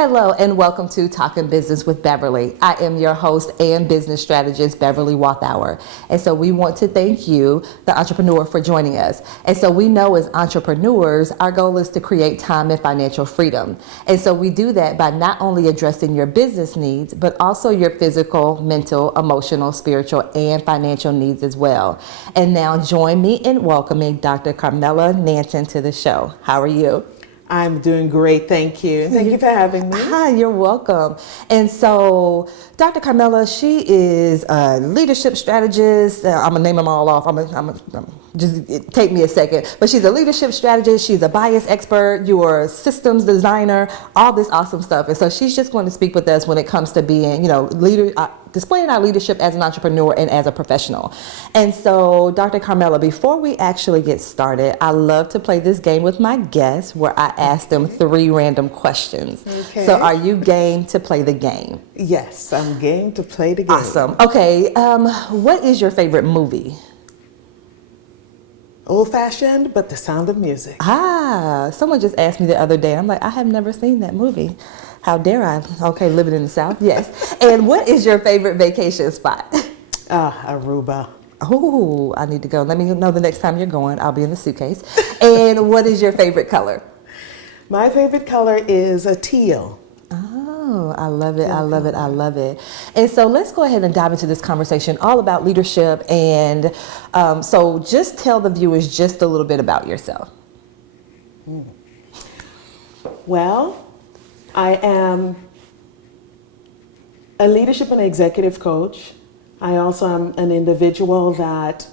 Hello and welcome to Talking Business with Beverly. I am your host and business strategist, Beverly Walthour. And so we want to thank you, the entrepreneur, for joining us. And so we know as entrepreneurs, our goal is to create time and financial freedom. And so we do that by not only addressing your business needs, but also your physical, mental, emotional, spiritual, and financial needs as well. And now join me in welcoming Dr. Carmela Nanton to the show. How are you? I'm doing great, thank you. Thank you for having me. Hi, you're welcome. And so Dr. Carmela, she is a leadership strategist. I'm gonna name them all off. Just take me a second. But she's a leadership strategist. She's a bias expert. You're a systems designer. All this awesome stuff. And so she's just going to speak with us when it comes to being, displaying our leadership as an entrepreneur and as a professional. And so, Dr. Carmela, before we actually get started, I love to play this game with my guests where I ask them 3 random questions. Okay. So are you game to play the game? Yes, I'm game to play the game. Awesome. Okay, what is your favorite movie? Old-fashioned, but The Sound of Music. Someone just asked me the other day. I'm like, I have never seen that movie. How dare I? Okay, living in the South, yes. And what is your favorite vacation spot? Aruba. Oh, I need to go. Let me know the next time you're going. I'll be in the suitcase. And what is your favorite color? My favorite color is a teal. Oh, I love it. I love it. I love it. And so let's go ahead and dive into this conversation all about leadership. And so just tell the viewers just a little bit about yourself. Well, I am a leadership and executive coach. I also am an individual that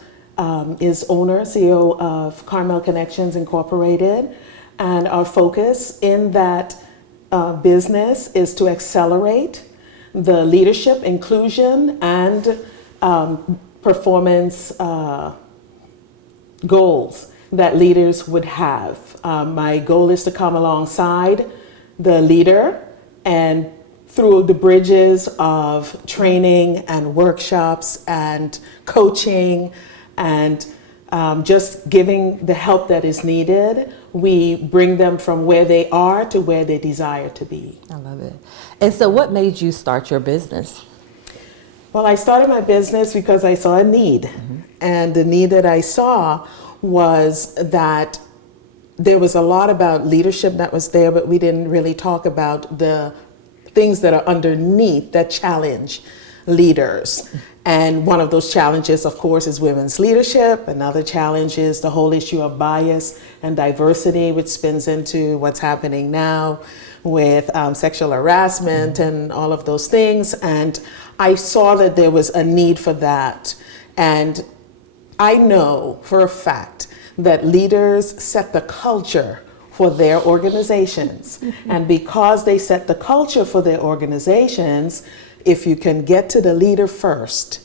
is owner, CEO of Carmel Connections Incorporated. And our focus in that business is to accelerate the leadership, inclusion, and performance goals that leaders would have. My goal is to come alongside the leader and through the bridges of training and workshops and coaching and just giving the help that is needed, we bring them from where they are to where they desire to be. I love it. And so what made you start your business? Well, I started my business because I saw a need. Mm-hmm. And the need that I saw was that there was a lot about leadership that was there, but we didn't really talk about the things that are underneath that challenge leaders. And one of those challenges, of course, is women's leadership. Another challenge is the whole issue of bias and diversity, which spins into what's happening now with sexual harassment and all of those things. And I saw that there was a need for that. And I know for a fact that leaders set the culture for their organizations. And because they set the culture for their organizations, if you can get to the leader first,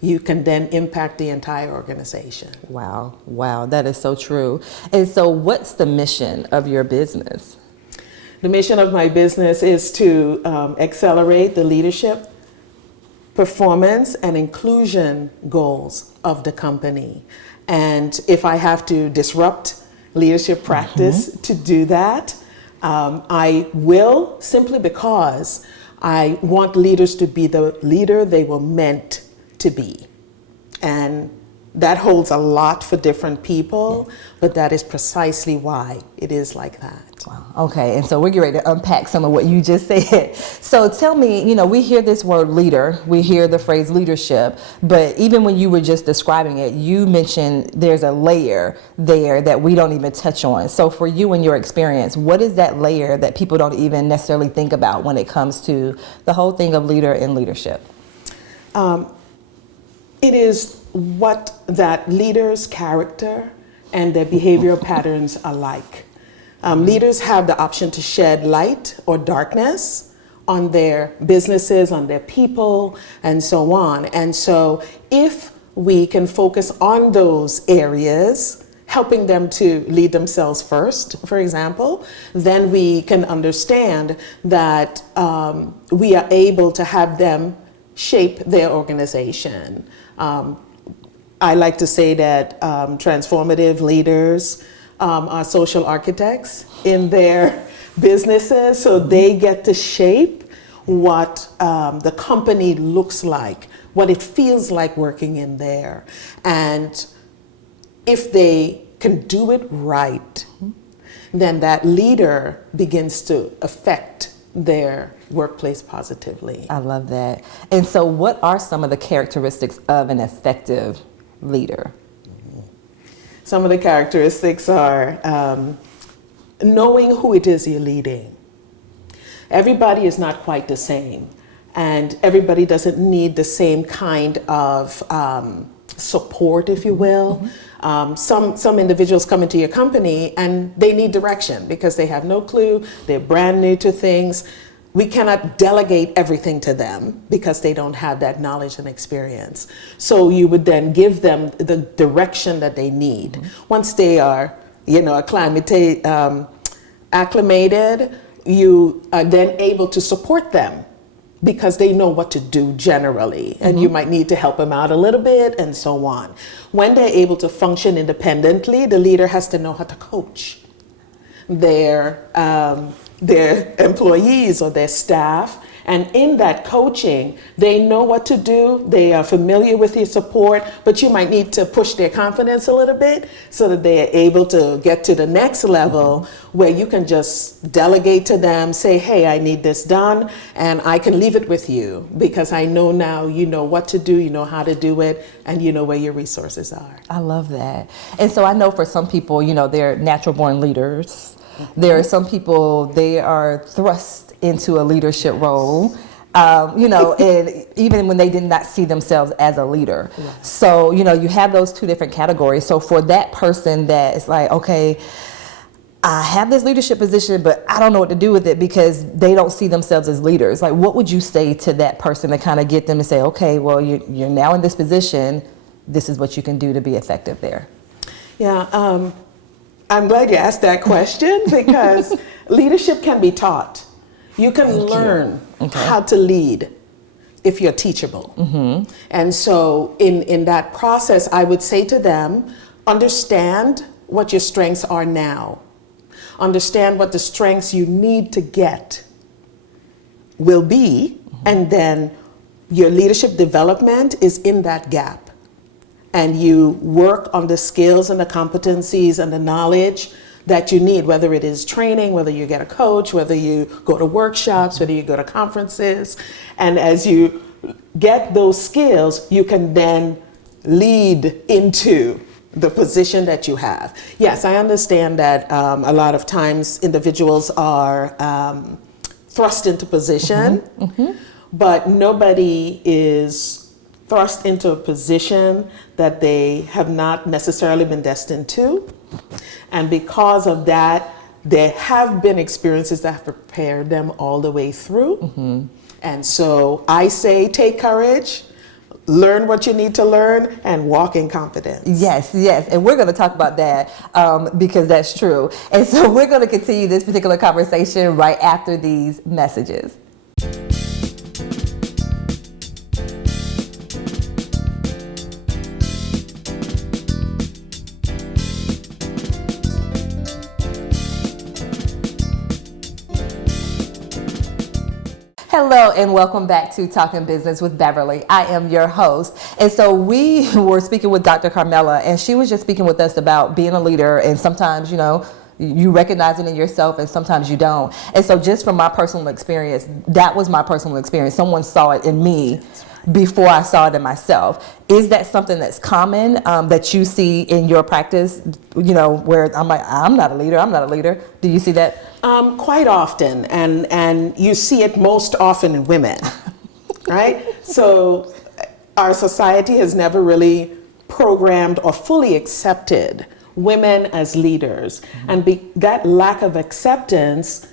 you can then impact the entire organization. Wow, that is so true. And so what's the mission of your business? The mission of my business is to accelerate the leadership, performance, and inclusion goals of the company. And if I have to disrupt leadership practice to do that, I will, simply because I want leaders to be the leader they were meant to be. And that holds a lot for different people, but that is precisely why it is like that. Wow. Okay, and so we're getting ready to unpack some of what you just said. So tell me, we hear this word leader, we hear the phrase leadership, but even when you were just describing it, you mentioned there's a layer there that we don't even touch on. So for you and your experience, what is that layer that people don't even necessarily think about when it comes to the whole thing of leader and leadership? It is what that leader's character and their behavioral patterns are like. Leaders have the option to shed light or darkness on their businesses, on their people, and so on. And so if we can focus on those areas, helping them to lead themselves first, for example, then we can understand that we are able to have them shape their organization. I like to say that transformative leaders are social architects in their businesses, so they get to shape what the company looks like, what it feels like working in there. And if they can do it right, then that leader begins to affect their workplace positively. I love that. And so what are some of the characteristics of an effective leader? Some of the characteristics are knowing who it is you're leading. Everybody is not quite the same, and everybody doesn't need the same kind of support, if you will. Some individuals come into your company and they need direction because they have no clue, they're brand new to things. We cannot delegate everything to them because they don't have that knowledge and experience. So you would then give them the direction that they need. Once they are, acclimated, you are then able to support them because they know what to do generally, and you might need to help them out a little bit and so on. When they're able to function independently, the leader has to know how to coach their employees or their staff. And in that coaching, they know what to do, they are familiar with your support, but you might need to push their confidence a little bit so that they are able to get to the next level where you can just delegate to them, say, hey, I need this done, and I can leave it with you because I know now you know what to do, you know how to do it, and you know where your resources are. I love that. And so I know for some people, they're natural born leaders. There are some people, they are thrust into a leadership role, and even when they did not see themselves as a leader. Yeah. So, you have those two different categories. So for that person that is like, okay, I have this leadership position, but I don't know what to do with it because they don't see themselves as leaders. Like, what would you say to that person to kind of get them to say, okay, well, you're now in this position. This is what you can do to be effective there. Yeah, I'm glad you asked that question because leadership can be taught. You can learn how to lead if you're teachable. And so in that process, I would say to them, understand what your strengths are now. Understand what the strengths you need to get will be, and then your leadership development is in that gap. And you work on the skills and the competencies and the knowledge that you need, whether it is training, whether you get a coach, whether you go to workshops, whether you go to conferences. And as you get those skills, you can then lead into the position that you have. Yes, I understand that a lot of times individuals are thrust into position, but nobody is thrust into a position that they have not necessarily been destined to. And because of that, there have been experiences that have prepared them all the way through. And so I say take courage, learn what you need to learn, and walk in confidence. Yes. And we're going to talk about that because that's true. And so we're going to continue this particular conversation right after these messages. Hello and welcome back to Talking Business with Beverly. I am your host. And so we were speaking with Dr. Carmela, and she was just speaking with us about being a leader, and sometimes, you recognize it in yourself and sometimes you don't. And so just from my personal experience, that was my personal experience. Someone saw it in me before I saw it in myself. Is that something that's common that you see in your practice, where I'm like, I'm not a leader. Do you see that? Quite often, and you see it most often in women, right? So our society has never really programmed or fully accepted women as leaders. And that lack of acceptance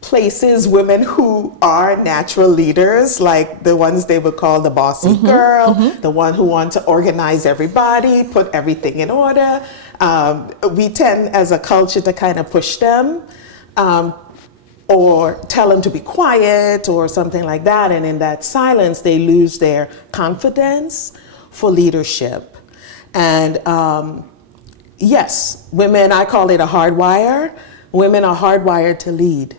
places women who are natural leaders, like the ones they would call the bossy girl, the one who wants to organize everybody, put everything in order. We tend as a culture to kind of push them or tell them to be quiet or something like that. And in that silence, they lose their confidence for leadership. And yes, women, I call it a hardwire. women are hardwired to lead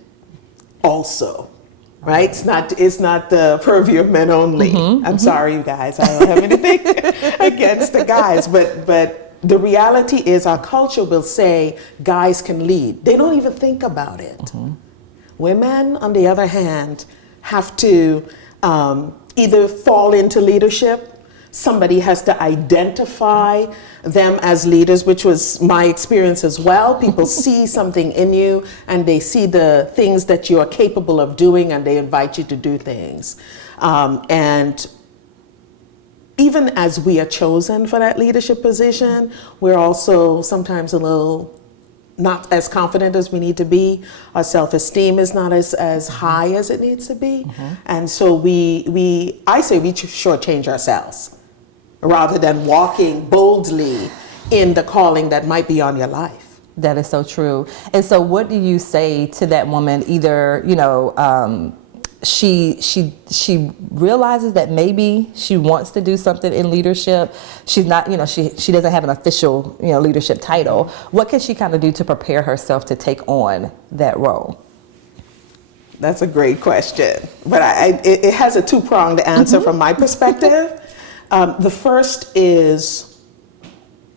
also. Right? It's not the purview of men only. I'm sorry, you guys. I don't have anything against the guys, but the reality is our culture will say guys can lead. They don't even think about it. Women, on the other hand, have to either fall into leadership. Somebody has to identify them as leaders, which was my experience as well. People see something in you and they see the things that you are capable of doing and they invite you to do things. And even as we are chosen for that leadership position, we're also sometimes a little not as confident as we need to be. Our self-esteem is not as high as it needs to be. And so I say we shortchange ourselves rather than walking boldly in the calling that might be on your life. That is so true. And so what do you say to that woman? Either, she realizes that maybe she wants to do something in leadership. She's not, she doesn't have an official, leadership title. What can she kind of do to prepare herself to take on that role? That's a great question. But it has a two-pronged answer from my perspective. The first is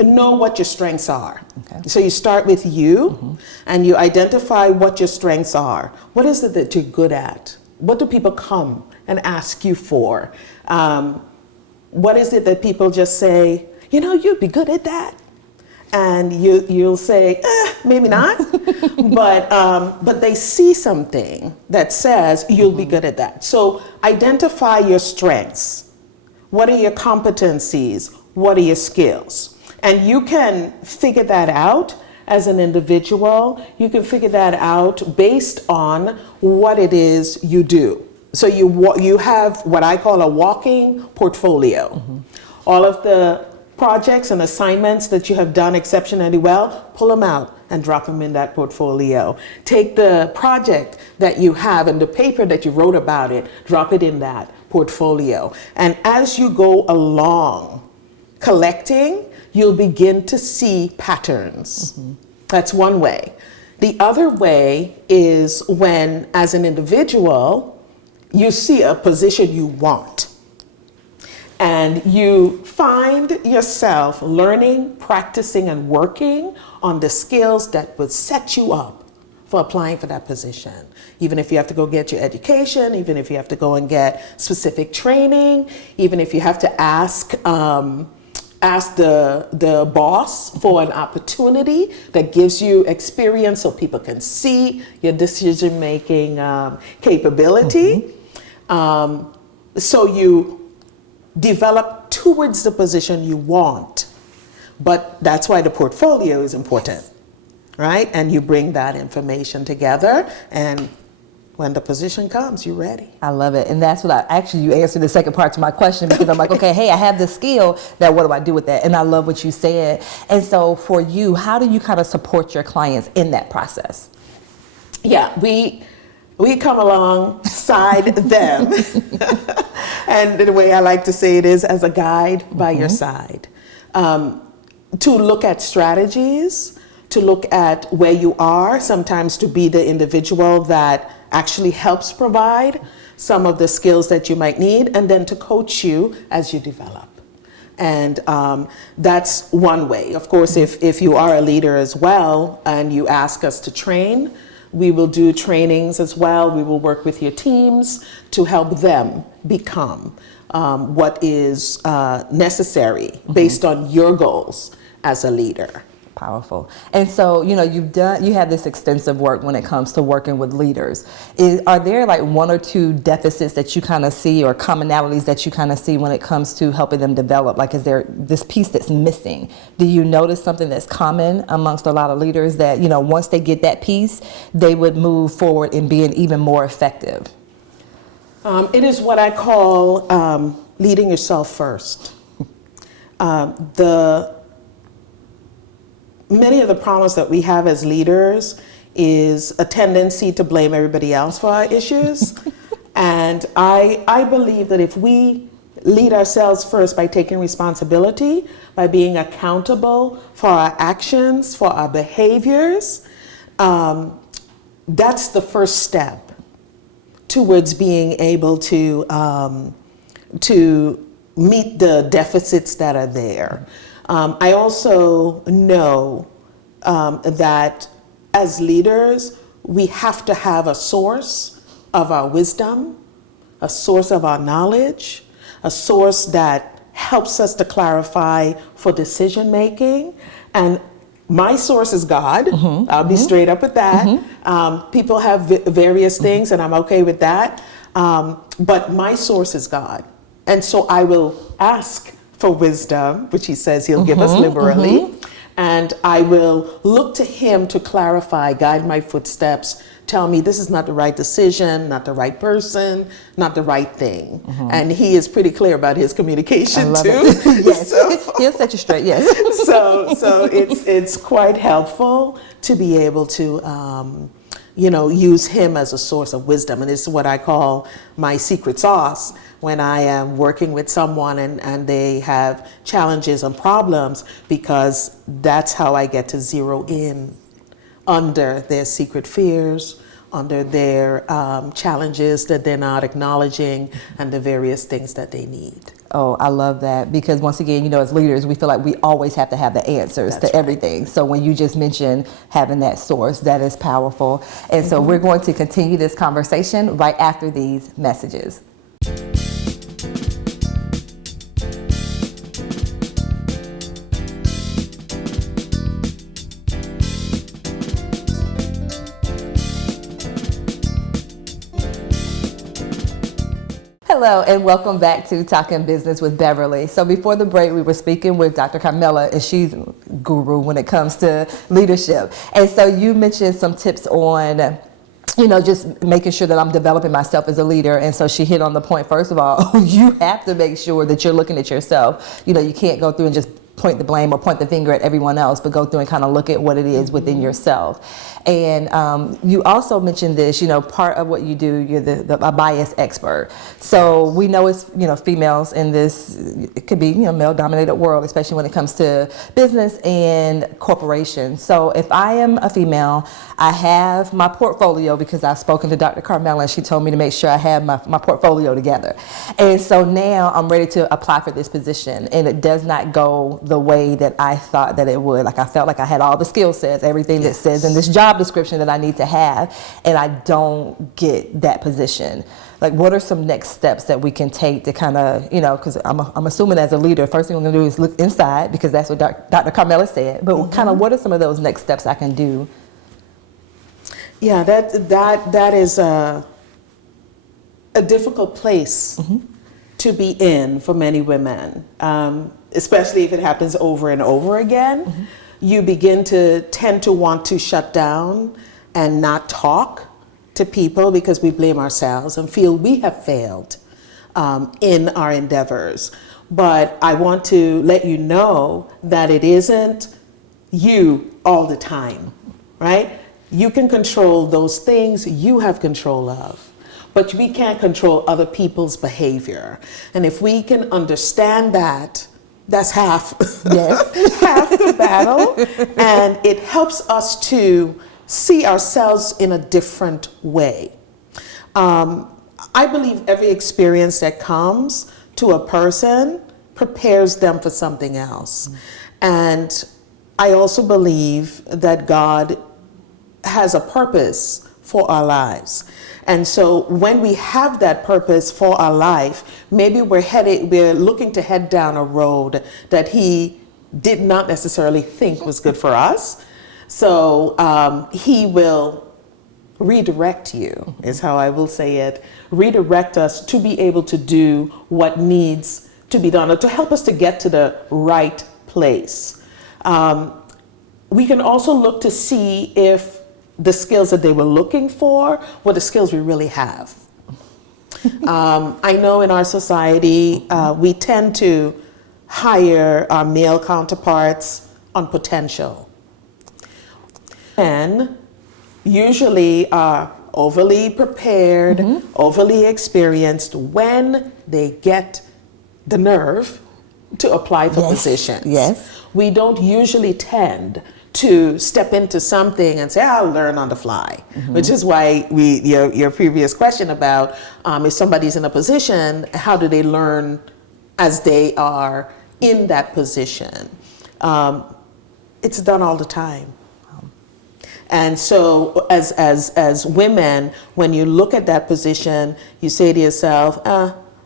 know what your strengths are. Okay. So you start with you and you identify what your strengths are. What is it that you're good at? What do people come and ask you for? What is it that people just say, you'd be good at that? And you'll say, maybe not. But they see something that says you'll be good at that. So identify your strengths. What are your competencies? What are your skills? And you can figure that out as an individual. You can figure that out based on what it is you do. So you have what I call a walking portfolio. All of the projects and assignments that you have done exceptionally well, pull them out and drop them in that portfolio. Take the project that you have and the paper that you wrote about it, drop it in that portfolio. And as you go along collecting, you'll begin to see patterns. That's one way. The other way is when, as an individual, you see a position you want. And you find yourself learning, practicing, and working on the skills that would set you up for applying for that position. Even if you have to go get your education, even if you have to go and get specific training, even if you have to ask the boss for an opportunity that gives you experience so people can see your decision-making capability. So you develop towards the position you want. But that's why the portfolio is important, right? And you bring that information together, and when the position comes, you're ready. I love it. And that's what you answered the second part to my question, because I'm like, okay, hey, I have this skill. Now what do I do with that? And I love what you said. And so for you, how do you kind of support your clients in that process? Yeah, we come alongside them. And the way I like to say it is as a guide by your side. To look at strategies, to look at where you are, sometimes to be the individual that actually helps provide some of the skills that you might need, and then to coach you as you develop. And that's one way. Of course, if you are a leader as well and you ask us to train, we will do trainings as well. We will work with your teams to help them become what is necessary based on your goals as a leader. Powerful. And so, you have this extensive work when it comes to working with leaders. Are there like one or two deficits that you kind of see, or commonalities that you kind of see when it comes to helping them develop? Like, is there this piece that's missing? Do you notice something that's common amongst a lot of leaders that, once they get that piece, they would move forward in being even more effective? It is what I call leading yourself first. Many of the problems that we have as leaders is a tendency to blame everybody else for our issues. And I believe that if we lead ourselves first by taking responsibility, by being accountable for our actions, for our behaviors, that's the first step towards being able to meet the deficits that are there. I also know that as leaders, we have to have a source of our wisdom, a source of our knowledge, a source that helps us to clarify for decision making. And my source is God. I'll be straight up with that. People have various things, and I'm okay with that. But my source is God. And so I will ask for wisdom, which he says he'll give us liberally. And I will look to him to clarify, guide my footsteps, tell me this is not the right decision, not the right person, not the right thing. And he is pretty clear about his communication too. Yes, he'll set you straight, yes. So it's quite helpful to be able to use him as a source of wisdom. And it's what I call my secret sauce when I am working with someone and they have challenges and problems, because that's how I get to zero in under their secret fears, under their challenges that they're not acknowledging, and the various things that they need. Oh, I love that, because once again, as leaders, we feel like we always have to have the answers to everything. So when you just mentioned having that source, that is powerful. And so we're going to continue this conversation right after these messages. Hello and welcome back to Talking Business with Beverly. So before the break, we were speaking with Dr. Carmela, and she's guru when it comes to leadership. And so you mentioned some tips on just making sure that I'm developing myself as a leader. And so she hit on the point, first of all, you have to make sure that you're looking at yourself. You can't go through and just point the blame or point the finger at everyone else, but go through and kind of look at what it is within yourself. And you also mentioned this, part of what you do, you're a bias expert. So we know it's, females in this, it could be, male-dominated world, especially when it comes to business and corporations. So if I am a female, I have my portfolio, because I've spoken to Dr. Carmela, and she told me to make sure I have my portfolio together. And so now I'm ready to apply for this position, and it does not go the way that I thought that it would. Like, I felt like I had all the skill sets, everything that says in this job description that I need to have, and I don't get that position. Like, what are some next steps that we can take to kind of, because I'm assuming as a leader, first thing I'm going to do is look inside, because that's what Dr. Carmela said. But kind of what are some of those next steps I can do? Yeah, that is a difficult place to be in for many women, especially if it happens over and over again. You begin to tend to want to shut down and not talk to people because we blame ourselves and feel we have failed in our endeavors. But I want to let you know that it isn't you all the time, right? You can control those things you have control of, but we can't control other people's behavior. And if we can understand that, that's half, half the battle. And it helps us to see ourselves in a different way. I believe every experience that comes to a person prepares them for something else. And I also believe that God has a purpose for our lives. And so when we have that purpose for our life, maybe we're looking to head down a road that he did not necessarily think was good for us. So he will redirect you, is how I will say it, redirect us to be able to do what needs to be done, or to help us to get to the right place. We can also look to see if the skills that they were looking for were the skills we really have. I know in our society, we tend to hire our male counterparts on potential. Men usually are overly prepared, overly experienced when they get the nerve to apply for positions. We don't usually tend to step into something and say, I'll learn on the fly, which is why your previous question about if somebody's in a position, how do they learn as they are in that position? It's done all the time. And so as women, when you look at that position, you say to yourself,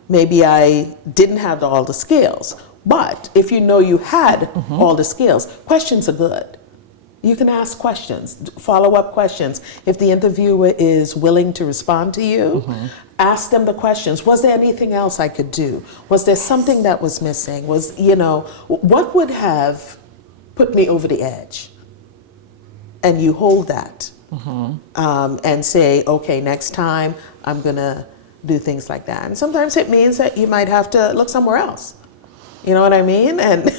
maybe I didn't have all the skills. But if you know you had all the skills, questions are good. You can ask questions, follow-up questions. If the interviewer is willing to respond to you, ask them the questions. Was there anything else I could do? Was there something that was missing? What would have put me over the edge? And you hold that and say, okay, next time I'm gonna do things like that. And sometimes it means that you might have to look somewhere else. You know what I mean? And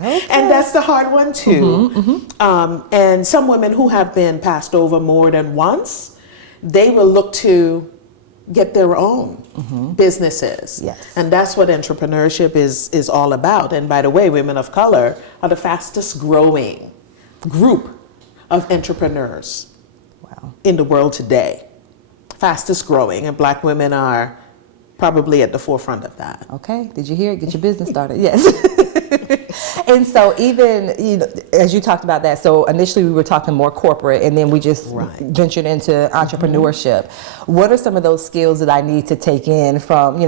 and that's the hard one too. And some women who have been passed over more than once, they will look to get their own businesses. Yes. And that's what entrepreneurship is all about. And by the way, women of color are the fastest growing group of entrepreneurs in the world today. Fastest growing, and Black women are probably at the forefront of that. Okay, did you hear it? Get your business started. Yes. And so even, as you talked about that, so initially we were talking more corporate, and then we just ventured into entrepreneurship. What are some of those skills that I need to take in from,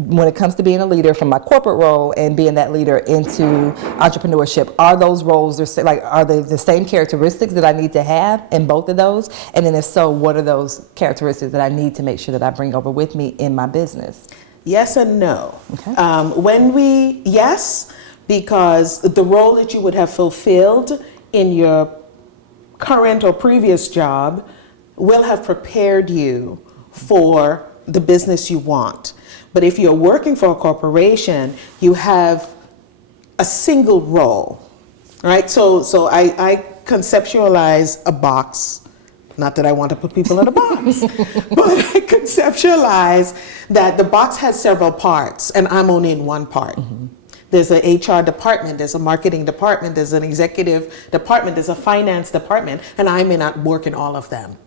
when it comes to being a leader, from my corporate role and being that leader into entrepreneurship? Are those roles, are they the same characteristics that I need to have in both of those? And then if so, what are those characteristics that I need to make sure that I bring over with me in my business? Yes and no. Okay. Yes, because the role that you would have fulfilled in your current or previous job will have prepared you for the business you want. But if you're working for a corporation, you have a single role, right? So I conceptualize a box. Not that I want to put people in a box, but I conceptualize that the box has several parts, and I'm only in one part. There's an HR department, there's a marketing department, there's an executive department, there's a finance department, and I may not work in all of them,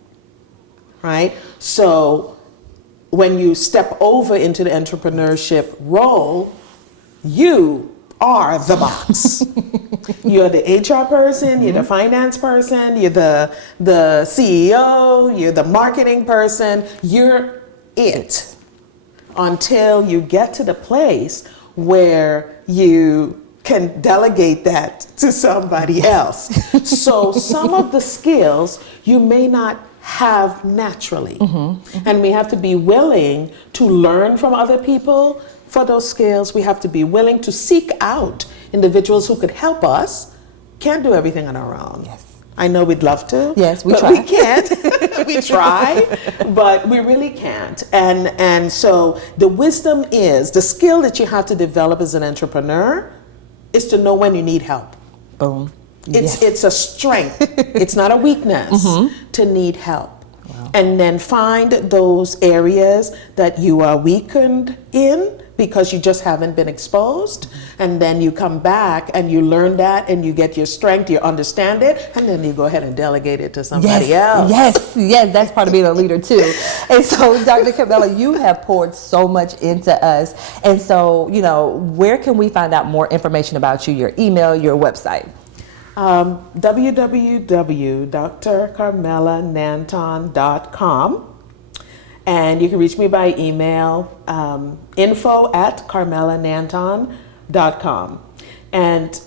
right? So when you step over into the entrepreneurship role, you are the box. You're the HR person, you're the finance person, you're the CEO, you're the marketing person, you're it. Until you get to the place where you can delegate that to somebody else. So some of the skills you may not have naturally. And we have to be willing to learn from other people for those skills. We have to be willing to seek out individuals who could help us. Can't do everything on our own. Yes. I know we'd love to. Yes, we but try. We can't. We try, but we really can't. And so the wisdom is, the skill that you have to develop as an entrepreneur is to know when you need help. Boom. It's a strength. It's not a weakness to need help. And then find those areas that you are weakened in because you just haven't been exposed. And then you come back and you learn that and you get your strength, you understand it, and then you go ahead and delegate it to somebody else. Yes, that's part of being a leader too. And so, Dr. Carmela, you have poured so much into us. And so, where can we find out more information about you, your email, your website? www.drcarmelananton.com, and you can reach me by email, info@carmelananton.com, and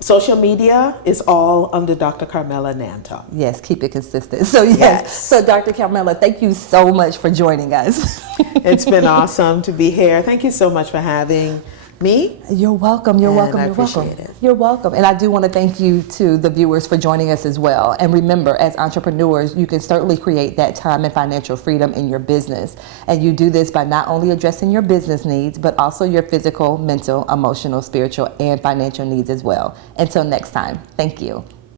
social media is all under Dr. Carmela Nanton. Yes, keep it consistent. So yes. So Dr. Carmela, thank you so much for joining us. It's been awesome to be here. Thank you so much for having me. You're welcome. You're welcome. I You're welcome. appreciate it. You're welcome. And I do want to thank you to the viewers for joining us as well. And remember, as entrepreneurs, you can certainly create that time and financial freedom in your business. And you do this by not only addressing your business needs, but also your physical, mental, emotional, spiritual, and financial needs as well. Until next time, thank you.